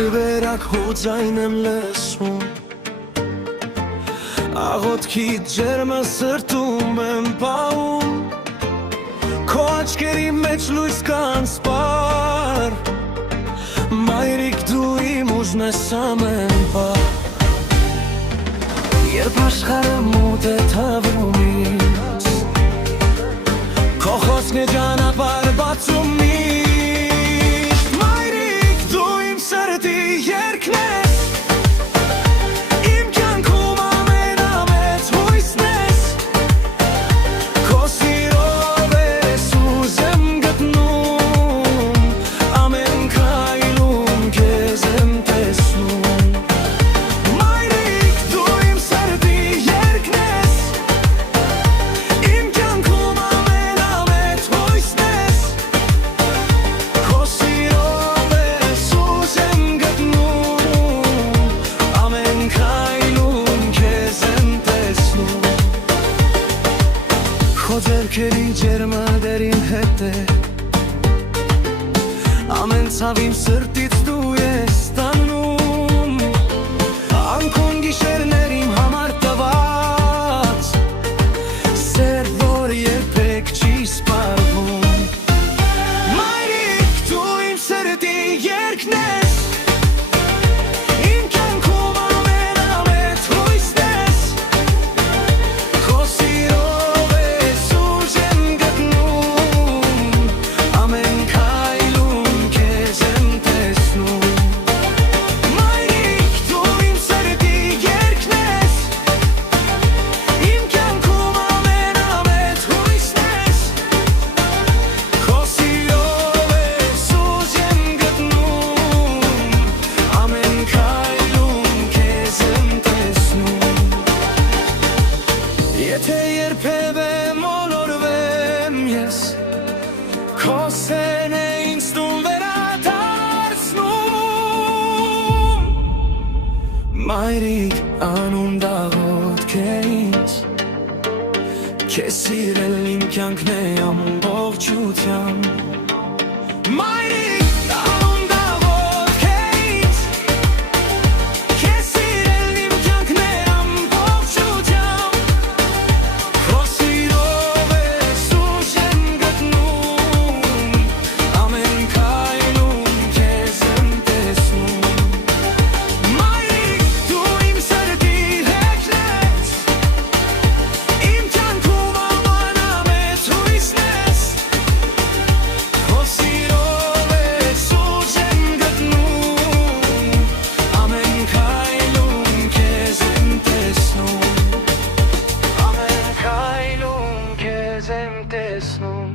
Տարբերակ հոձայն եմ լսում Աղոտքի ջերմը սրտում եմ պահում Քո աչքերի մեջ լույս կանսպար Մայրիկ դու իմ ուժն ես ամեն պահ Երբ աշխարհը մութ է թվում ինձ Քո խոսքն է ճանապարհ բացում միշտ Մայրիկ դու իմ սրտի երգն ես Իմ կյանքում ամենամեծ հույսն ես Քո սիրով ես ուժ եմ գտնում Ամեն քայլում քեզ եմ տեսնում Մայրիկ դու իմ սրտի երգն ես Իմ կյանքում ամենամեծ հույսն ես Քո սիրով ես ուժ եմ գտնում Ամեն քայլում քեզ եմ տեսնում Քո ձեռքերի ջերմը դեռ իմ հետ է Ամեն ցավ իմ սրտից դու ես տանում Անքուն գիշերներ իմ համար տված Սեր, որ երբեք չի սպառվում Մայրիկ դու իմ սրտի երգն ես Իմ կյանքում ամենամեծ հույսն ես Քո սիրով ես ուժ եմ գտնում Ամեն քայլում քեզ եմ տեսնում Մայրիկ դու իմ սրտի երգն ես Իմ կյանքում ամենամեծ հույսն ես Քո սիրով ես ուժ եմ գտնում Ամեն քայլում քեզ եմ տեսնում Եթե երբևէ մոլորվեմ ես Քո սերն է ինձ տուն վերադարձնում Մայրիկ անուն դաղոտք է ինձ Քեզ սիրել իմ կյանքն է ամբողջությամբ Մայրիկ անուն դաղոտք է ինձ Քեզ սիրել իմ կյանքն է ամբողջությամբ Քո սիրով ես ուժ եմ գտնում Ամեն քայլում քեզ եմ տեսնում Մայրիկ դու իմ սրտի երգն ես Իմ կյանքում ամենամեծ հույսն ես Քո սիրով ես ուժ եմ գտնում Ամեն քայլում քեզ եմ տեսնում Ամեն քայլում քեզ եմ տեսնում